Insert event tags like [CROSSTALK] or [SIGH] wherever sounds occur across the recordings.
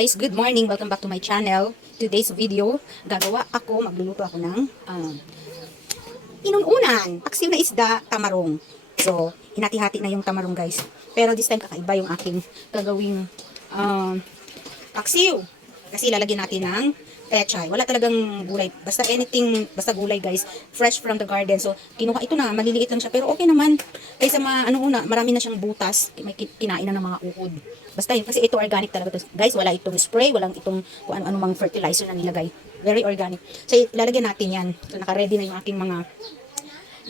Guys, good morning. Welcome back to my channel. Today's video, gagawa ako, magluluto ako ng um, inununan. Paksiw na isda, tamarong. So, hinati-hati na yung tamarong guys. Pero this time, kakaiba yung aking gagawing um, paksiw. Kasi lalagyan natin ng pechay. Wala talagang gulay. Basta anything, basta gulay guys. Fresh from the garden. So, kinuha ito na. Maliliit lang siya. Pero okay naman. Kaysa ma, ano una, marami na siyang butas. May ki- kinain na ng mga ukod. Basta yun. Kasi ito organic talaga. Guys, wala itong spray. Walang itong kung ano-ano mang fertilizer na nilagay. Very organic. So, ilalagyan natin yan. So, naka-ready na yung aking mga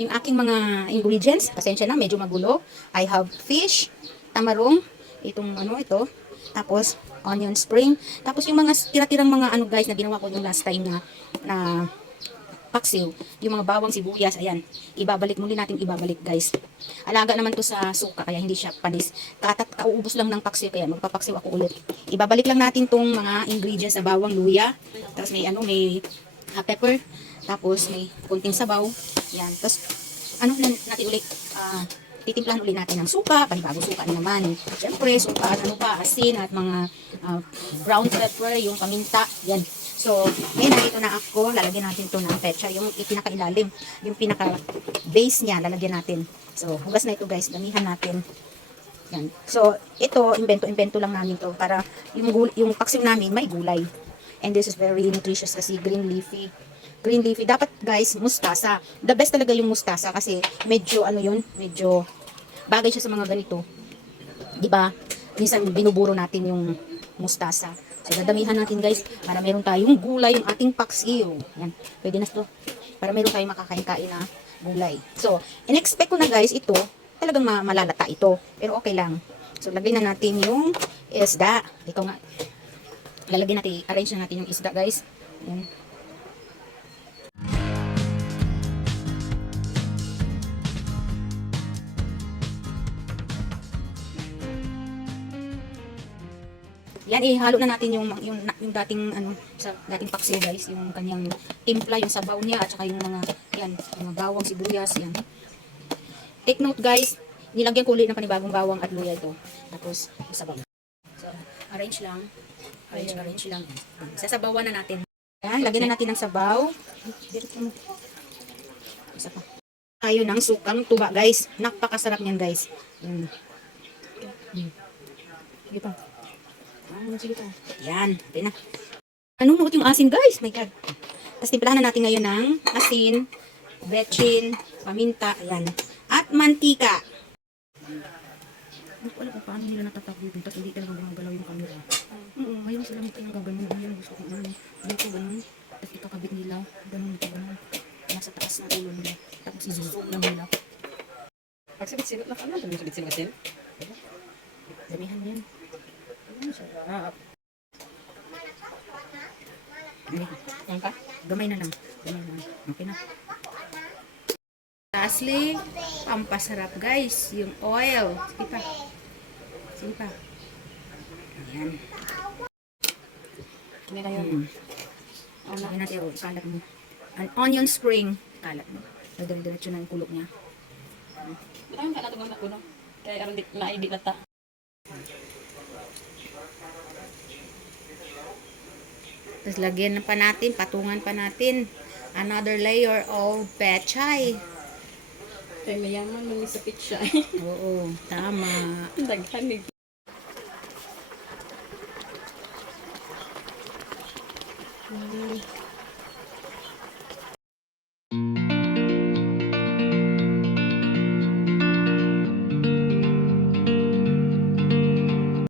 yung aking mga ingredients. Pasensya na, medyo magulo. I have fish, tamarong, itong ano ito, tapos onion spring, tapos yung mga tira-tirang mga ano guys na ginawa ko yung last time na na paksiw, yung mga bawang sibuyas, ayan, ibabalik muli natin ibabalik guys. Alaga naman to sa suka, kaya hindi siya panis. Katat, kauubos lang ng paksiw, kaya magpapaksiw ako ulit. Ibabalik lang natin tong mga ingredients na bawang luya, tapos may ano, may ah, pepper, tapos may kunting sabaw, yan, tapos ano na natin ulit, ah, titimplahan ulit natin ng suka, panibago suka na naman. Siyempre, suka at ano pa, asin at mga ah, brown pepper, yung paminta, yan. So, ngayon nandito na ako, lalagyan natin to ng pecha, yung pinakailalim, yung pinaka base niya, lalagyan natin. So, hugas na ito guys, damihan natin. Yan. So, ito, invento-invento lang namin to para yung, yung paksiw namin may gulay. And this is very nutritious kasi green leafy. Green leafy. Dapat guys, mustasa. The best talaga yung mustasa kasi medyo ano yun, medyo bagay siya sa mga ganito. 'Di ba? Minsan binuburo natin yung mustasa. So dadamihan natin guys para meron tayong gulay yung ating paksiw. Yan. Pwede na to. Para meron tayong makakain-kain na gulay. So, in-expect ko na guys ito, talagang ma- malalata ito. Pero okay lang. So, lagay na natin yung isda. Ikaw nga. Lalagyan natin, arrange na natin yung isda guys. Yan. Yan, ihalo na natin yung, yung, yung dating, ano, sa dating paksiw guys, yung kanyang timpla, yung sabaw niya, at saka yung mga, yan, yung mga bawang, sibuyas, yan. Take note guys, nilagyan ko ulit ng panibagong bawang at luya ito. Tapos, yung sabaw. So, arrange lang. Arrange, arrange lang. Sasabawan na natin. Yan, lagyan na natin ng sabaw. Isa pa. Tayo ng sukang tuba guys. Napakasarap niyan guys. Mm. Mm. Sige pa. Ah, sige pa. Yan, okay na. Anong nuot yung asin guys? My God. Tapos timplahan na natin ngayon ng asin, betchin, paminta, ayan. At mantika. Hindi ko alam kung paano nila natatakutin tapos hindi talaga gumagalaw yung camera. Oo, ngayon sila may talaga ganun. Ngayon gusto ko ganun. Dito ganun. Tapos ikakabit nila. Ganun ito ganun. Nasa taas na ulo nila. Tapos isusog lang nila. Pag silot na ka na, dami silot silot Damihan yan. Ah, Yan ka? Gamay na lang. Gamay na lang. Okay na. Lastly, pampasarap guys, yung oil. Sige pa. Sige pa. Ayan. hindi na yun. Mm. Oh, lagyan natin yung kalat mo. An onion spring. Kalat mo. Dire-diretso na yung kulok niya. Marami ka na itong mga kuno. Kaya aron di na di Tapos lagyan pa natin, patungan pa natin another layer of pechay. Kaya mayaman man sa pizza. [LAUGHS] Oo, tama. Daghan ni.